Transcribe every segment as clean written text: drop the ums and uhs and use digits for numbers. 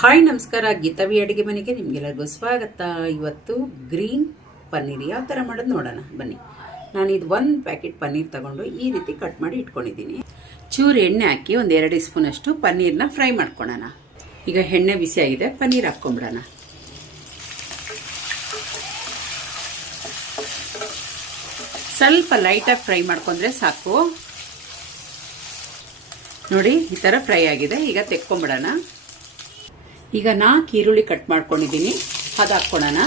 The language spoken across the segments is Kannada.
ಹಾಯ್ ನಮಸ್ಕಾರ, ಗೀತಾವಿ ಅಡುಗೆ ಮನೆಗೆ ನಿಮಗೆಲ್ಲರಿಗೂ ಸ್ವಾಗತ. ಇವತ್ತು ಗ್ರೀನ್ ಪನ್ನೀರ್ ಯಾವ ಥರ ಮಾಡೋದು ನೋಡೋಣ ಬನ್ನಿ. ನಾನು ಇದು 1 ಪ್ಯಾಕೆಟ್ ಪನ್ನೀರ್ ತಗೊಂಡು ಈ ರೀತಿ ಕಟ್ ಮಾಡಿ ಇಟ್ಕೊಂಡಿದ್ದೀನಿ. ಚೂರು ಎಣ್ಣೆ ಹಾಕಿ ಒಂದು 2 ಸ್ಪೂನಷ್ಟು ಪನ್ನೀರ್ನ ಫ್ರೈ ಮಾಡ್ಕೊಳ್ಳೋಣ. ಈಗ ಎಣ್ಣೆ ಬಿಸಿಯಾಗಿದೆ, ಪನ್ನೀರ್ ಹಾಕ್ಕೊಂಬಿಡೋಣ. ಸ್ವಲ್ಪ ಲೈಟಾಗಿ ಫ್ರೈ ಮಾಡ್ಕೊಂಡ್ರೆ ಸಾಕು. ನೋಡಿ, ಈ ಥರ ಫ್ರೈ ಆಗಿದೆ. ಈಗ ತೆಕ್ಕೊಂಬಿಡೋಣ. ಈಗ 4 ಈರುಳ್ಳಿ ಕಟ್ ಮಾಡ್ಕೊಂಡಿದ್ದೀನಿ, ಅದು ಹಾಕ್ಕೊಳ್ಳೋಣ.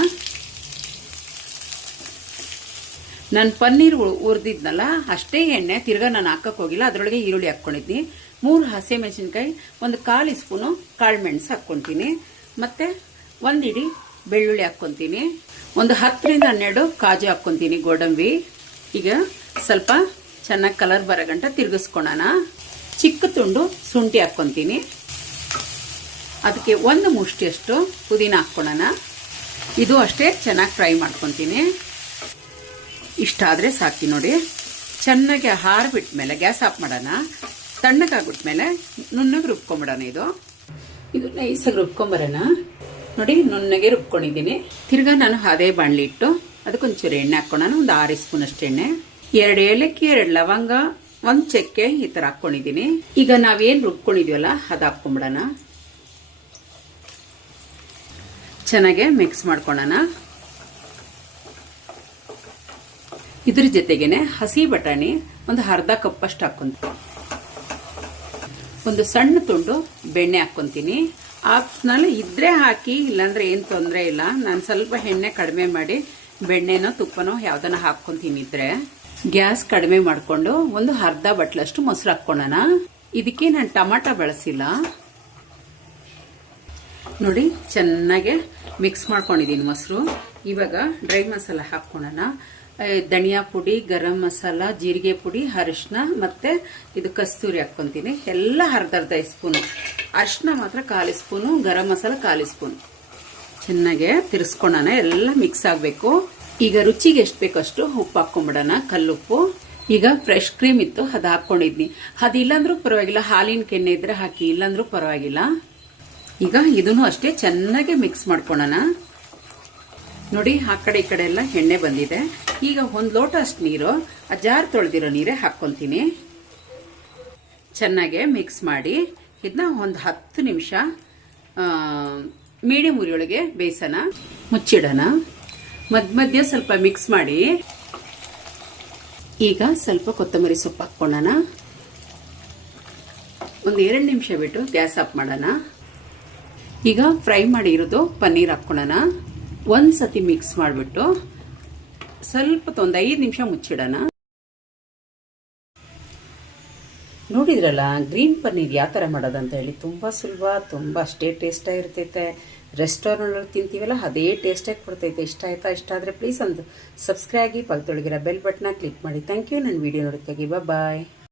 ನಾನು ಪನ್ನೀರ್ ಹುರಿದಿದ್ನಲ್ಲ ಅಷ್ಟೇ ಎಣ್ಣೆ ತಿರ್ಗಾ ನಾನು ಹಾಕಕ್ಕೆ ಹೋಗಿಲ್ಲ, ಅದರೊಳಗೆ ಈರುಳ್ಳಿ ಹಾಕ್ಕೊಂಡಿದ್ದೀನಿ. 3 ಹಸಿಮೆಣಸಿನ್ಕಾಯಿ, ಒಂದು 1/4 ಸ್ಪೂನು ಕಾಳು ಮೆಣಸು ಹಾಕ್ಕೊತೀನಿ, ಮತ್ತೆ 1 ಇಡಿ ಬೆಳ್ಳುಳ್ಳಿ ಹಾಕ್ಕೊತೀನಿ, ಒಂದು 10ರಿಂದ 12 ಕಾಜು ಹಾಕ್ಕೊತೀನಿ ಗೋಡಂಬಿ. ಈಗ ಸ್ವಲ್ಪ ಚೆನ್ನಾಗಿ ಕಲರ್ ಬರೋ ಗಂಟ ತಿರ್ಗಿಸ್ಕೊಳ್ಳೋಣ. ಚಿಕ್ಕ ತುಂಡು ಶುಂಠಿ ಹಾಕ್ಕೊತೀನಿ, ಅದಕ್ಕೆ 1 ಮುಷ್ಟಿಯಷ್ಟು ಪುದೀನ ಹಾಕ್ಕೊಳ್ಳೋಣ. ಇದು ಅಷ್ಟೇ ಚೆನ್ನಾಗಿ ಫ್ರೈ ಮಾಡ್ಕೊತೀನಿ. ಇಷ್ಟ ಆದರೆ ಸಾಕಿ. ನೋಡಿ, ಚೆನ್ನಾಗಿ ಹಾರ್ಬಿಟ್ಮೇಲೆ ಗ್ಯಾಸ್ ಆಫ್ ಮಾಡೋಣ. ತಣ್ಣಗಾಗ್ಬಿಟ್ಮೇಲೆ ನುಣ್ಣಗೆ ರುಬ್ಕೊಂಬಿಡೋಣ. ಇದು ನೈಸಾಗಿ ರುಬ್ಕೊಂಬರೋಣ. ನೋಡಿ, ನುಣ್ಣಗೆ ರುಬ್ಕೊಂಡಿದ್ದೀನಿ. ತಿರ್ಗಾ ನಾನು ಅದೇ ಬಾಣಲಿ ಇಟ್ಟು ಅದಕ್ಕೊಂಚೂರು ಎಣ್ಣೆ ಹಾಕ್ಕೊಳ್ಳೋಣ. ಒಂದು 6 ಸ್ಪೂನಷ್ಟು ಎಣ್ಣೆ, 2 ಏಲಕ್ಕಿ, 2 ಲವಂಗ, 1 ಚಕ್ಕೆ ಈ ಥರ ಹಾಕ್ಕೊಂಡಿದ್ದೀನಿ. ಈಗ ನಾವೇನು ರುಬ್ಕೊಂಡಿದೀವಲ್ಲ ಅದು ಹಾಕ್ಕೊಂಬಿಡೋಣ. ಚೆನ್ನಾಗೆ ಮಿಕ್ಸ್ ಮಾಡ್ಕೊಳ್ಳೋಣ. ಇದ್ರ ಜೊತೆಗೇನೆ ಹಸಿ ಬಟಾಣಿ ಒಂದು ಅರ್ಧ ಕಪ್ಪಷ್ಟು ಹಾಕೊಂತೀನಿ, ಒಂದು ಸಣ್ಣ ತುಂಡು ಬೆಣ್ಣೆ ಹಾಕ್ಕೊಂತೀನಿ. ಆಪ್ಷನಲ್ ಇದ್ರೆ ಹಾಕಿ, ಇಲ್ಲಾಂದ್ರೆ ಏನು ತೊಂದರೆ ಇಲ್ಲ. ನಾನು ಸ್ವಲ್ಪ ಎಣ್ಣೆ ಕಡಿಮೆ ಮಾಡಿ ಬೆಣ್ಣೆನೋ ತುಪ್ಪನೋ ಯಾವ್ದನ್ನ ಹಾಕ್ಕೊಂತೀನಿ. ಇದ್ರೆ ಗ್ಯಾಸ್ ಕಡಿಮೆ ಮಾಡಿಕೊಂಡು ಒಂದು ಅರ್ಧ ಬಟ್ಲಷ್ಟು ಮೊಸರು ಹಾಕ್ಕೊಳ್ಳೋಣ. ಇದಕ್ಕೆ ನಾನು ಟಮಾಟ ಬಳಸಿಲ್ಲ. ನೋಡಿ, ಚೆನ್ನಾಗೆ ಮಿಕ್ಸ್ ಮಾಡ್ಕೊಂಡಿದ್ದೀನಿ ಮೊಸರು. ಇವಾಗ ಡ್ರೈ ಮಸಾಲ ಹಾಕ್ಕೊಳ್ಳೋಣ. ಧನಿಯಾ ಪುಡಿ, ಗರಂ ಮಸಾಲ, ಜೀರಿಗೆ ಪುಡಿ, ಅರಿಶಿನ ಮತ್ತೆ ಇದು ಕಸ್ತೂರಿ ಹಾಕ್ಕೊಂತೀನಿ. ಎಲ್ಲ ಅರ್ಧ ಸ್ಪೂನು. ಅರಿಶಿನ ಮಾತ್ರ 1/4 ಸ್ಪೂನು, ಗರಂ ಮಸಾಲ 1/4 ಸ್ಪೂನ್. ಚೆನ್ನಾಗೆ ತಿರ್ಸ್ಕೊಳ್ಳೋಣ. ಎಲ್ಲ ಮಿಕ್ಸ್ ಆಗಬೇಕು. ಈಗ ರುಚಿಗೆ ಎಷ್ಟು ಬೇಕಷ್ಟು ಉಪ್ಪು ಹಾಕ್ಕೊಂಬಿಡೋಣ, ಕಲ್ಲುಪ್ಪು. ಈಗ ಫ್ರೆಶ್ ಕ್ರೀಮ್ ಇತ್ತು, ಅದು ಹಾಕ್ಕೊಂಡಿದ್ನಿ. ಅದು ಇಲ್ಲಾಂದ್ರೂ ಪರವಾಗಿಲ್ಲ, ಹಾಲಿನ ಕೆನೆ ಇದ್ರೆ ಹಾಕಿ, ಇಲ್ಲಾಂದ್ರೂ ಪರವಾಗಿಲ್ಲ. ಈಗ ಇದನ್ನು ಅಷ್ಟೇ ಚೆನ್ನಾಗಿ ಮಿಕ್ಸ್ ಮಾಡ್ಕೊಳ್ಳೋಣ. ನೋಡಿ, ಆ ಕಡೆ ಈ ಕಡೆ ಎಲ್ಲ ಎಣ್ಣೆ ಬಂದಿದೆ. ಈಗ 1 ಲೋಟ ಅಷ್ಟು ನೀರು, ಆ ಜಾರ್ ತೊಳೆದಿರೋ ನೀರೇ ಹಾಕ್ಕೊಂತೀನಿ. ಚೆನ್ನಾಗೆ ಮಿಕ್ಸ್ ಮಾಡಿ ಇದನ್ನ ಒಂದು 10 ನಿಮಿಷ ಮೀಡಿಯಂ ಉರಿಯೊಳಗೆ ಬೇಯಿಸೋಣ. ಮುಚ್ಚಿಡೋಣ. ಮಧ್ಯ ಸ್ವಲ್ಪ ಮಿಕ್ಸ್ ಮಾಡಿ ಈಗ ಸ್ವಲ್ಪ ಕೊತ್ತಂಬರಿ ಸೊಪ್ಪು ಹಾಕ್ಕೊಳ್ಳೋಣ. ಒಂದು 2 ನಿಮಿಷ ಬಿಟ್ಟು ಗ್ಯಾಸ್ ಆಫ್ ಮಾಡೋಣ. ಈಗ ಫ್ರೈ ಮಾಡಿ ಇರೋದು ಪನ್ನೀರ್ ಹಾಕ್ಕೊಳ್ಳೋಣ. ಒಂದ್ಸತಿ ಮಿಕ್ಸ್ ಮಾಡಿಬಿಟ್ಟು ಸ್ವಲ್ಪ ಒಂದು 5 ನಿಮಿಷ ಮುಚ್ಚಿಡೋಣ. ನೋಡಿದ್ರಲ್ಲ ಗ್ರೀನ್ ಪನ್ನೀರ್ ಯಾವ ಥರ ಮಾಡೋದಂತ ಹೇಳಿ. ತುಂಬ ಸುಲಭ, ತುಂಬ ಅಷ್ಟೇ ಟೇಸ್ಟಾಗಿ ಇರ್ತೈತೆ. ರೆಸ್ಟೋರೆಂಟ್ ತಿಂತೀವಲ್ಲ ಅದೇ ಟೇಸ್ಟಾಗಿ ಕೊಡ್ತೈತೆ. ಇಷ್ಟ ಆಯ್ತಾ? ಇಷ್ಟ ಆದರೆ ಪ್ಲೀಸ್ ಒಂದು ಸಬ್ಸ್ಕ್ರೈಬ್ ಆಗಿ, ಪಕ್ಕದೊಳಗಿರೋ ಬೆಲ್ ಬಟನ್ನ ಕ್ಲಿಕ್ ಮಾಡಿ. Thank you. ನನ್ನ ವಿಡಿಯೋ ನೋಡೋದಕ್ಕಾಗಿ. ಬಾಯ್.